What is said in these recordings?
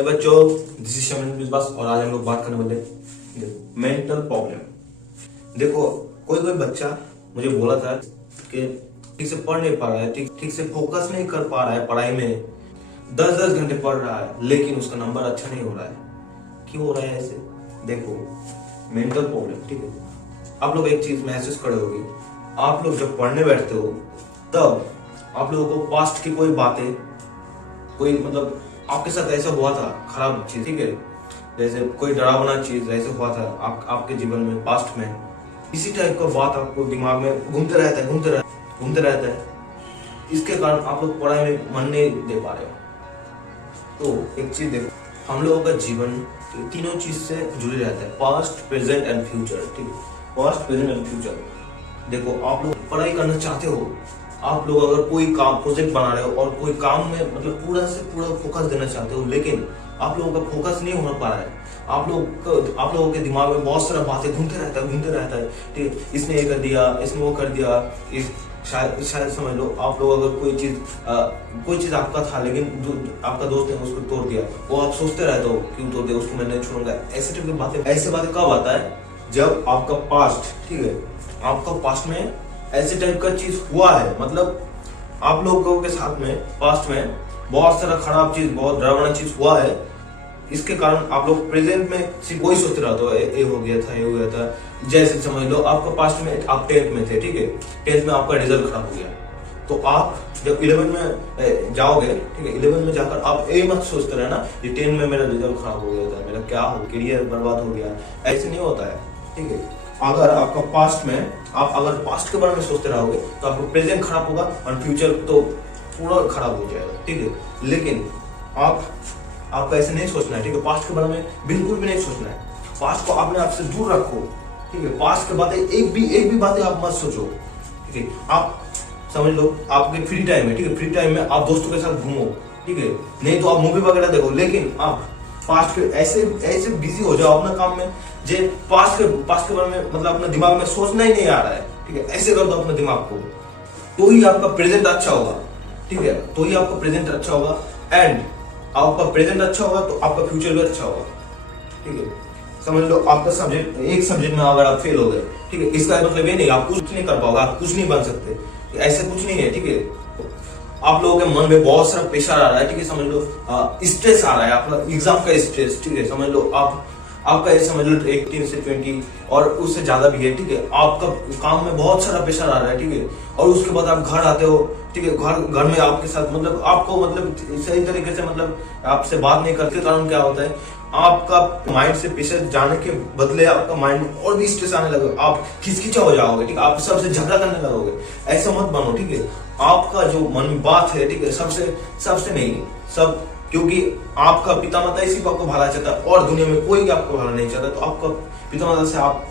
है बच्चों, this is शमन बिस्वास और आज हम लोग बात करने वाले मेंटल प्रॉब्लम। देखो कोई कोई बच्चा मुझे बोला था कि ठीक से पढ़ नहीं पा रहा है, ठीक से फोकस नहीं कर पा रहा है पढ़ाई में, 10-10 घंटे पढ़ रहा है लेकिन उसका नंबर अच्छा नहीं हो रहा है। क्यों हो रहा है ऐसे? देखो मेंटल प्रॉब्लम, ठीक है। आप लोग एक चीज महसूस करे होगी, आप लोग जब पढ़ने बैठते हो तब आप लोगों को पास्ट की कोई बातें, कोई मतलब आपके साथ ऐसा हुआ था खराब चीज, ठीक है, जैसे कोई डरावना चीज ऐसे हुआ था आपके जीवन में पास्ट में, इसी टाइप का बात आपको दिमाग में घूमते रहता है। इसके कारण आप लोग पढ़ाई में मन नहीं दे पा रहे हो। तो एक चीज देखो, हम लोगों का जीवन तीनों चीज से जुड़े रहता है, पास्ट, प्रेजेंट एंड फ्यूचर, ठीक है। Past, present and future. देखो आप लोग पढ़ाई करना चाहते हो, आप लोग अगर कोई काम प्रोजेक्ट बना रहे हो और कोई काम में मतलब पूरा से पूरा फोकस देना चाहते हो, लेकिन आप लोगों का फोकस नहीं हो पा रहा है। आप लोगों के दिमाग में बहुत सारा बातें घूमते रहता है, ठीक है। इसने ये कर दिया, इसने वो कर दिया, शायद समझ लो आप लोग अगर कोई चीज आपका था लेकिन जो आपका दोस्त ने उसको तोड़ दिया, वो आप सोचते रहते हो क्यों तोड़ दिया, उसको मैं नहीं छोड़ूंगा। ऐसे बातें कब आता है? जब आपका पास्ट, ठीक है, आपका पास्ट में ऐसे टाइप का चीज हुआ है, मतलब आप लोगों के साथ में पास्ट में बहुत सारा खराब चीज, बहुत डरावना चीज हुआ है। इसके कारण आप लोग प्रेजेंट में सिर्फ वही सोचते रहते हो, ये हो गया था। जैसे समझ लो आपका पास्ट में आप 10th में थे, ठीक है, 10th में आपका रिजल्ट खराब हो गया, तो आप जब 11 में जाओगे, ठीक है, 11 में जाकर आप ये मत सोचते रहना ये 10 में मेरा रिजल्ट खराब हो गया था, मेरा क्या हो, करियर बर्बाद हो गया। ऐसे नहीं होता है, ठीक है। अगर आपका पास्ट में आप अगर पास्ट के बारे में सोचते रहोगे तो आपका प्रेजेंट खराब होगा और फ्यूचर तो पूरा खराब हो जाएगा, ठीक है। लेकिन आपको ऐसे नहीं सोचना है, ठीक है। पास्ट के बारे में बिल्कुल भी नहीं सोचना है। पास्ट को अपने आप से दूर रखो, ठीक है। पास्ट की बातें एक भी बातें आप मत सोचो, ठीक है। आप समझ लो आपके फ्री टाइम है, ठीक है, फ्री टाइम में आप दोस्तों के साथ घूमो, ठीक है, नहीं तो आप मूवी वगैरह देखो, लेकिन आप पास्ट के ऐसे बिजी हो जाओ अपना काम में, जे पास्ट के बारे में मतलब अपने दिमाग में सोचना ही नहीं आ रहा है, ठीक है। ऐसे कर दो अपने दिमाग को, तो ही आपका प्रेजेंट अच्छा होगा, ठीक है, तो ही आपका प्रेजेंट अच्छा होगा। एंड आपका प्रेजेंट अच्छा होगा तो आपका फ्यूचर भी अच्छा होगा, ठीक है। समझ लो आपका सब्जेक्ट, एक सब्जेक्ट में अगर आप फेल हो गए, ठीक है, इसका मतलब ये नहीं आप कुछ नहीं कर पाओगे, आप कुछ नहीं बन सकते, ऐसे कुछ नहीं है, ठीक है। आप लोगों के मन में बहुत सारा प्रेशर आ रहा है, ठीक है, समझ लो स्ट्रेस आ रहा है, आपका एग्जाम का स्ट्रेस, ठीक है, समझ लो आपका ऐसे समझ लो 18 से 20 और उससे ज्यादा भी है, ठीक है। आपका काम में बहुत सारा प्रेशर आ रहा है, ठीक है, और उसके बाद आप घर आते हो, ठीक है, घर में आपके साथ मतलब आपको मतलब सही तरीके से मतलब आपसे बात नहीं करते, कारण क्या होता है, आपका माइंड से प्रेशर जाने के बदले आपका माइंड में और भी स्ट्रेस आने लगेगा, आप खिचखिचा हो जाओगे, ठीक है, आप सबसे झगड़ा करने लगोगे। ऐसा मत बनो, ठीक है। आपका जो मन में बात है, ठीक है, सबसे नहीं, सब, क्योंकि आपका पिता माता इसी को आपको भला चाहता है और दुनिया में कोई आपको भला नहीं चाहता, तो आपका पिता माता से आप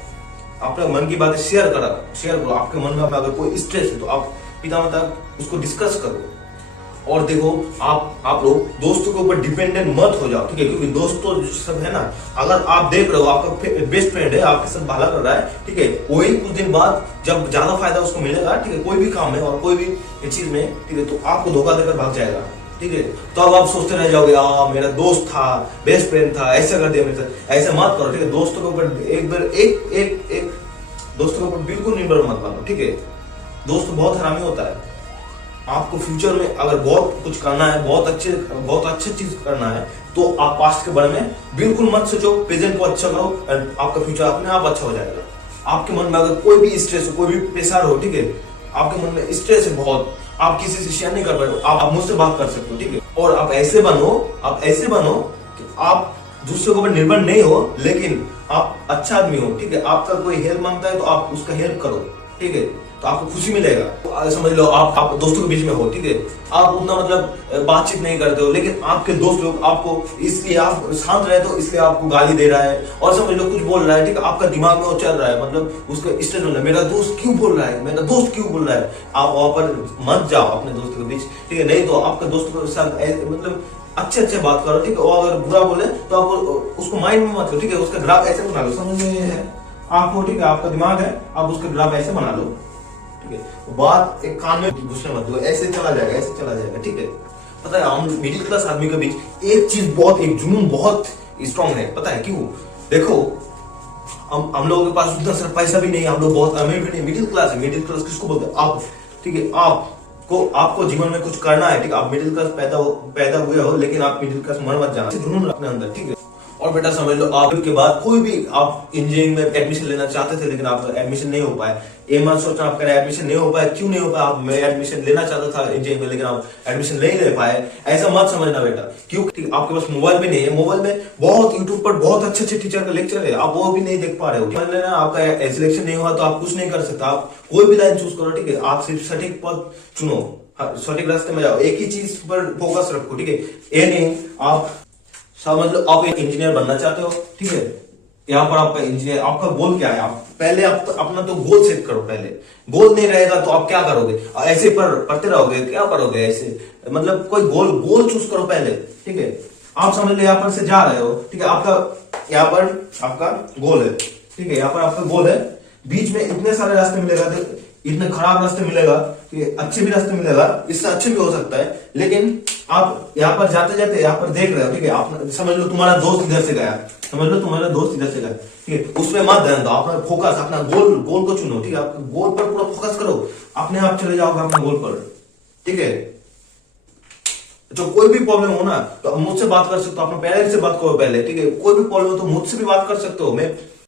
अपने मन की बातें शेयर करो। आपके मन में अगर कोई स्ट्रेस है तो आप पिता माता उसको डिस्कस करो। और देखो आप लोग दोस्तों के ऊपर डिपेंडेंट मत हो जाओ, ठीक है, क्योंकि दोस्तों जो सब है ना, अगर आप देख रहे हो आपका बेस्ट फ्रेंड है, आपके साथ भला कर रहा है, ठीक है, वही कुछ दिन बाद जब ज्यादा फायदा उसको मिलेगा, ठीक है, कोई भी काम में और कोई भी चीज में, ठीक है, तो आपको धोखा देकर भाग जाएगा, ठीक है। तो अब आप सोचते रह जाओगे मेरा दोस्त था, बेस्ट फ्रेंड था, ऐसा कर दिया मेरे साथ। ऐसा मत करो, ठीक है। दोस्तों के ऊपर एक दोस्तों के ऊपर बिल्कुल निर्भर मत मानो, ठीक है। दोस्त बहुत हरामी होता है। आपको फ्यूचर में अगर बहुत कुछ करना है, बहुत अच्छे चीज करना है, तो आप पास्ट के बारे में बिल्कुल मत सोचो, प्रेजेंट को अच्छा करो, आपका फ्यूचर अपने आप अच्छा हो जाएगा। आपके मन में अगर कोई भी स्ट्रेस हो, कोई भी प्रेशर हो, ठीक है, आपके मन में स्ट्रेस है बहुत, आप किसी से शेयर नहीं कर पाए, आप मुझसे बात कर सकते हो, ठीक है। और आप ऐसे बनो कि आप दूसरे के ऊपर निर्भर नहीं हो, लेकिन आप अच्छा आदमी हो, ठीक है। आपका कोई हेल्प मांगता है तो आप उसका हेल्प करो, ठीक है, तो आपको खुशी मिलेगा। तो समझ लो आप दोस्तों के बीच में हो, ठीक है, आप उतना मतलब बातचीत नहीं करते हो, लेकिन आपके दोस्त लोग आपको, इसलिए आप शांत रहते हो, इसलिए आपको गाली दे रहा है और समझ लो कुछ बोल रहा है, ठीक है, आपका दिमाग में वो चल रहा है, मतलब उसका स्टेट होना है, मेरा दोस्त क्यों बोल रहा है, आप वहां पर मत जाओ अपने दोस्तों के बीच, ठीक है। नहीं तो आपके दोस्तों के साथ मतलब अच्छे बात करो, ठीक है। और अगर बुरा बोले तो आप उसको माइंड में मत लो, ठीक है, उसका ग्राफ ऐसे बना लो, समझ में है आपको, ठीक है, आपका दिमाग है, आप उसका ग्राफ ऐसे बना लो, ठीक है। बात एक कान में घुसने मत दो, ऐसे चला जाएगा, ठीक है। पता है हम मिडिल क्लास आदमी के बीच एक चीज बहुत, एक जुनून बहुत स्ट्रांग है, पता है क्यों? देखो हम लोगों के पास उतना सारा पैसा भी नहीं है, हम लोग बहुत अमीर भी नहीं, मिडिल क्लास है। मिडिल क्लास किसको बोलते हैं? आप, ठीक है, आपको जीवन में कुछ करना है, ठीक है, आप मिडिल क्लास पैदा हुए हो, लेकिन आप मिडिल क्लास मर मत जाना, जुनून रखने अंदर, ठीक है। और बेटा समझ लो, आप के बाद कोई भी आप इंजीनियरिंग में एडमिशन लेना चाहते थे, लेकिन आप एडमिशन नहीं हो पाए, ये मत सोचना आपका एडमिशन नहीं हो पाया, क्यों नहीं हो पाया? आप मैं एडमिशन लेना चाहता था इंजीनियरिंग में, लेकिन आप एडमिशन नहीं ले पाए, ऐसा मत समझना बेटा। क्यों? आपके पास मोबाइल भी नहीं है, मोबाइल में बहुत यूट्यूब पर बहुत अच्छे अच्छे टीचर का लेक्चर है, आप वो भी नहीं देख पा रहे हो। समझ लेना, आपका सिलेक्शन नहीं हुआ तो आप कुछ नहीं कर सकते, आप कोई भी लाइन चूज करो, ठीक है, आप सिर्फ सटीक पद चुनो, सटीक रास्ते में जाओ, एक ही चीज पर फोकस रखो, ठीक है। ये नहीं आप समझ लो आप एक इंजीनियर बनना चाहते हो, ठीक है, यहाँ पर आपका इंजीनियर, आपका गोल क्या है? आप पहले अपना तो गोल सेट करो। पहले गोल नहीं रहेगा तो आप क्या करोगे? ऐसे पढ़ते रहोगे, क्या करोगे ऐसे? मतलब कोई गोल चूज करो पहले, ठीक है। आप समझ लो यहाँ पर से जा रहे हो, ठीक है, आपका यहाँ पर आपका गोल है, ठीक है, यहाँ पर आपका गोल है, बीच में इतने सारे रास्ते मिलेगा, इतने खराब रास्ते मिलेगा, ठीक है, अच्छे भी रास्ते मिलेगा, इससे अच्छे भी हो सकता है, लेकिन आप यहाँ पर जाते जाते यहाँ पर देख रहे हो, ठीक है, आप समझ लो तुम्हारा दोस्त इधर से गया, समझ लो तुम्हारा दोस्त इधर से गया, ठीक है, उसमें मत ध्यान दो, अपना फोकस, अपना गोल को चुनो, ठीक है, आप गोल पर पूरा फोकस करो, अपने आप चले जाओगे अपना गोल पर, ठीक है। जो कोई भी प्रॉब्लम हो ना तो मुझसे बात कर सकते हो, अपने पेरेंट्स से बात करो पहले, ठीक है, कोई भी प्रॉब्लम हो तो मुझसे भी बात कर सकते हो, मैं